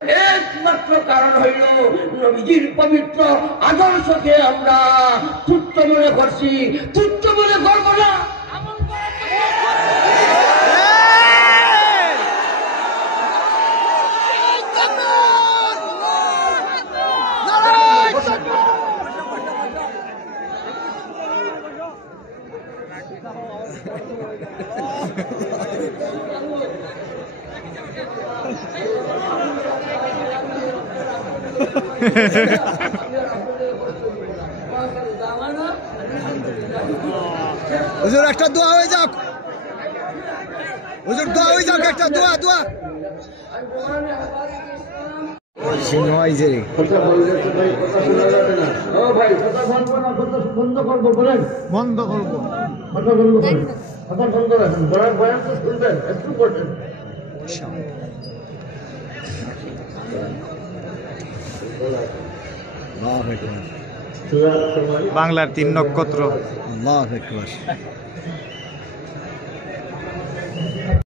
একমাত্র কারণ হইল নবীজির পবিত্র আদর্শকে আমরা তুচ্ছ মনে করছি, তুচ্ছ মনে করব না। হুজুর একটা দোয়া হয়ে যাক, হুজুর দোয়া হয়ে যাক, একটা দোয়া দোয়া বন্ধ করবো বলেন, বন্ধ করবো, কথা বলবো, কথা বন্ধ রাখেন, বয়ান তো শুনবেন, একটু করবেন। বাংলার 3 নক্ষত্র। আল্লাহু আকবার।